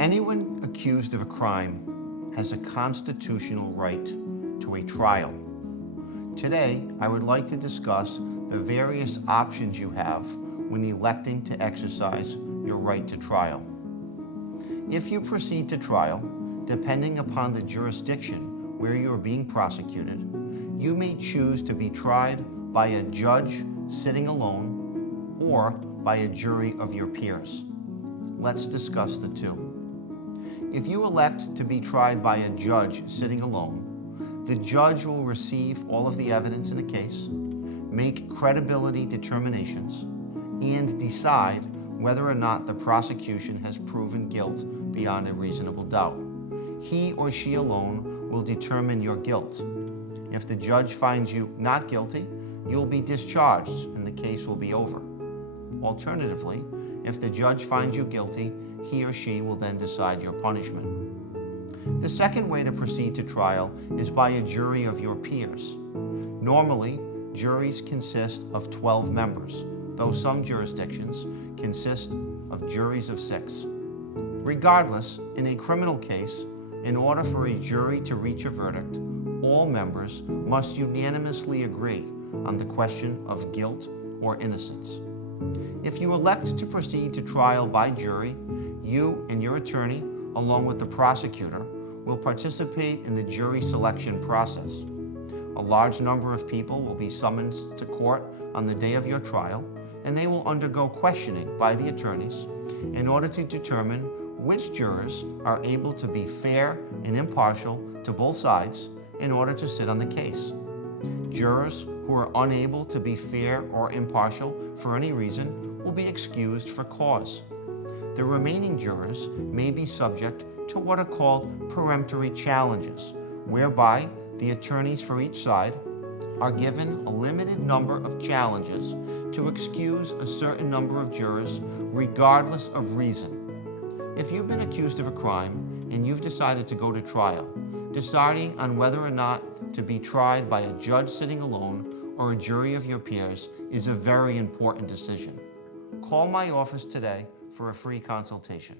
Anyone accused of a crime has a constitutional right to a trial. Today, I would like to discuss the various options you have when electing to exercise your right to trial. If you proceed to trial, depending upon the jurisdiction where you are being prosecuted, you may choose to be tried by a judge sitting alone or by a jury of your peers. Let's discuss the two. If you elect to be tried by a judge sitting alone, the judge will receive all of the evidence in a case, make credibility determinations, and decide whether or not the prosecution has proven guilt beyond a reasonable doubt. He or she alone will determine your guilt. If the judge finds you not guilty, you'll be discharged and the case will be over. Alternatively, if the judge finds you guilty, he or she will then decide your punishment. The second way to proceed to trial is by a jury of your peers. Normally, juries consist of 12 members, though some jurisdictions consist of juries of 6. Regardless, in a criminal case, in order for a jury to reach a verdict, all members must unanimously agree on the question of guilt or innocence. If you elect to proceed to trial by jury, you and your attorney, along with the prosecutor, will participate in the jury selection process. A large number of people will be summoned to court on the day of your trial, and they will undergo questioning by the attorneys in order to determine which jurors are able to be fair and impartial to both sides in order to sit on the case. Jurors who are unable to be fair or impartial for any reason will be excused for cause. The remaining jurors may be subject to what are called peremptory challenges, whereby the attorneys for each side are given a limited number of challenges to excuse a certain number of jurors regardless of reason. If you've been accused of a crime and you've decided to go to trial, deciding on whether or not to be tried by a judge sitting alone or a jury of your peers is a very important decision. Call my office today for a free consultation.